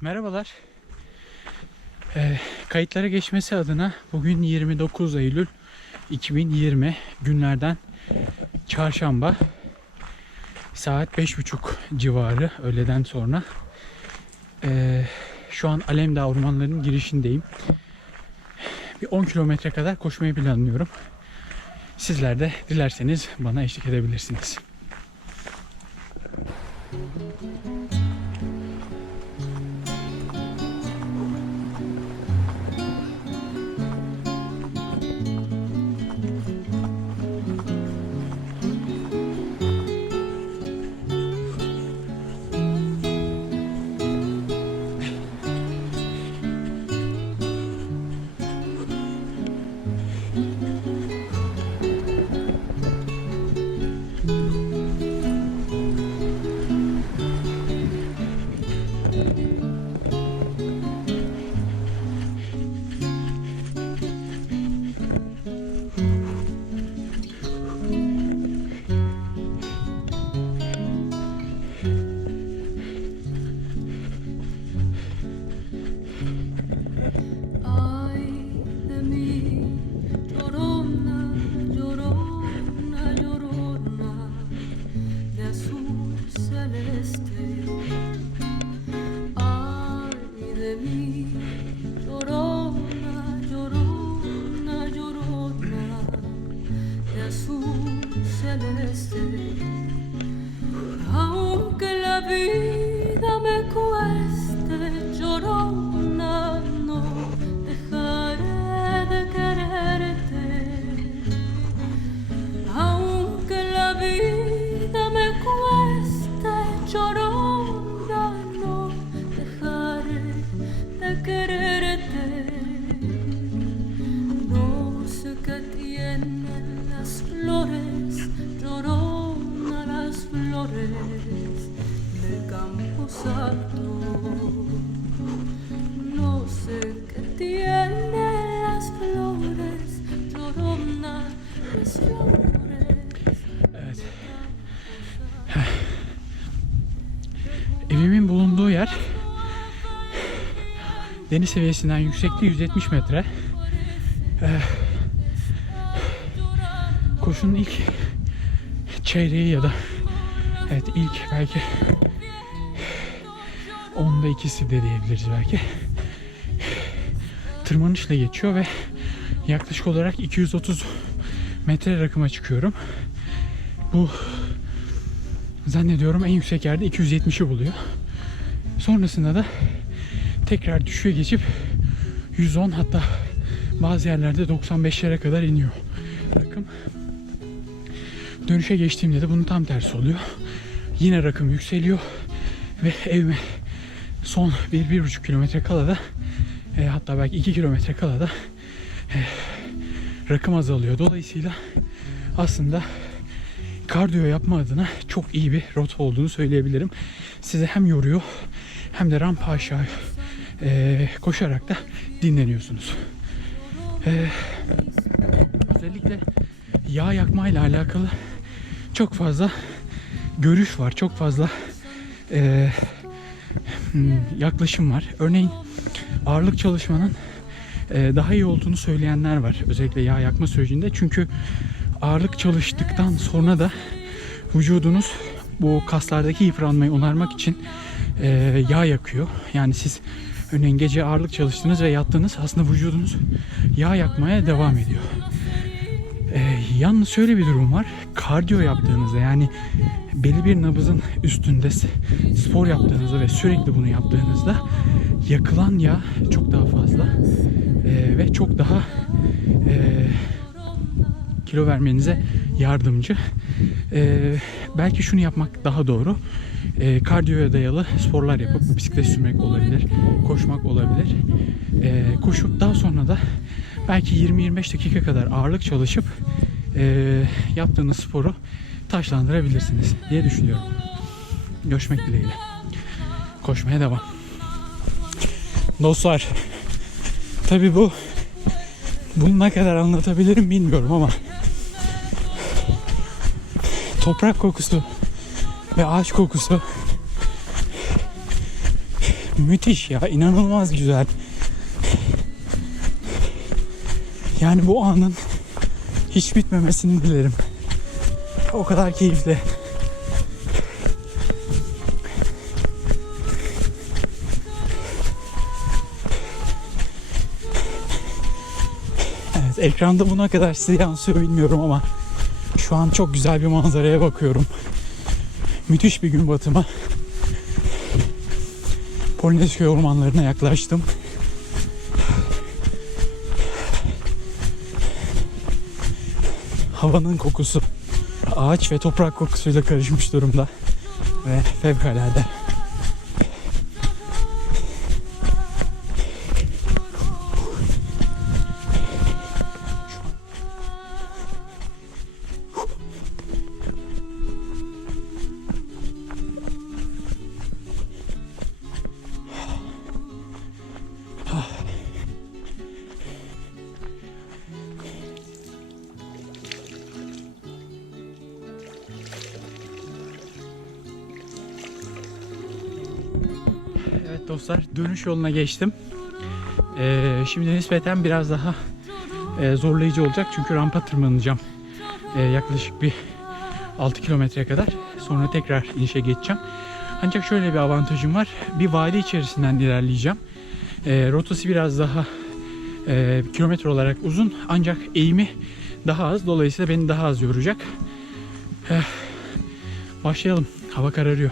Merhabalar. Ee, kayıtlara geçmesi adına bugün 29 Eylül 2020 günlerden çarşamba saat 5.30 civarı öğleden sonra ee, şu an Alemdağ ormanlarının girişindeyim. Bir 10 kilometre kadar koşmayı planlıyorum. Sizler de dilerseniz bana eşlik edebilirsiniz. Ay Aunque la vida me cueste, llorona, no dejaré de quererte. Aunque la vida me cueste, llorona, no dejaré de quererte. Evet. Evimin bulunduğu yer deniz seviyesinden yüksekliği 170 metre. Ee, koşunun ilk çeyreği ya da evet ilk belki onda ikisi de diyebiliriz belki. Tırmanışla geçiyor ve yaklaşık olarak 230 metre rakıma çıkıyorum. Bu zannediyorum en yüksek yerde 270'i buluyor. Sonrasında da tekrar düşüğe geçip 110 hatta bazı yerlerde 95'lere kadar iniyor rakım. Dönüşe geçtiğimde de bunun tam tersi oluyor. Yine rakım yükseliyor ve evime son 1-1,5 kilometre kala da e, hatta belki 2 kilometre kala da e, rakım azalıyor. Dolayısıyla aslında kardiyo yapma adına çok iyi bir rota olduğunu söyleyebilirim. Size hem yoruyor hem de rampa aşağı e, koşarak da dinleniyorsunuz. E, özellikle yağ yakma ile alakalı çok fazla görüş var. Çok fazla e, hmm, yaklaşım var. Örneğin ağırlık çalışmanın e, daha iyi olduğunu söyleyenler var. Özellikle yağ yakma sürecinde. Çünkü ağırlık çalıştıktan sonra da vücudunuz bu kaslardaki yıpranmayı onarmak için e, yağ yakıyor. Yani siz örneğin gece ağırlık çalıştınız ve yattınız aslında vücudunuz yağ yakmaya devam ediyor. E, yalnız şöyle bir durum var. Kardiyo yaptığınızda yani belli bir nabızın üstünde spor yaptığınızda ve sürekli bunu yaptığınızda yakılan yağ çok daha fazla e, ve çok daha e, kilo vermenize yardımcı. Ee, belki şunu yapmak daha doğru. Ee, kardiyoya dayalı sporlar yapıp bisiklet sürmek olabilir, koşmak olabilir. Ee, koşup daha sonra belki 20-25 dakika kadar ağırlık çalışıp ee, yaptığınız sporu taşlandırabilirsiniz diye düşünüyorum. Görüşmek dileğiyle. Koşmaya devam. Dostlar, tabi bu bunu ne kadar anlatabilirim bilmiyorum ama toprak kokusu ve ağaç kokusu müthiş ya. inanılmaz güzel. Yani bu anın hiç bitmemesini dilerim. O kadar keyifli. Evet, ekranda buna kadar size yansıyor bilmiyorum ama şu an çok güzel bir manzaraya bakıyorum. Müthiş bir gün batımı. Polinezyköy ormanlarına yaklaştım. Havanın kokusu ağaç ve toprak kokusuyla karışmış durumda ve fevkalade. Evet dostlar dönüş yoluna geçtim. Ee, şimdi nispeten biraz daha e, zorlayıcı olacak çünkü rampa tırmanacağım. Ee, yaklaşık bir 6 kilometre kadar. Sonra tekrar inişe geçeceğim. Ancak şöyle bir avantajım var. Bir vadi içerisinden ilerleyeceğim. Ee, rotası biraz daha e, kilometre olarak uzun ancak eğimi daha az. Dolayısıyla beni daha az yoracak. Eh, başlayalım. Hava kararıyor.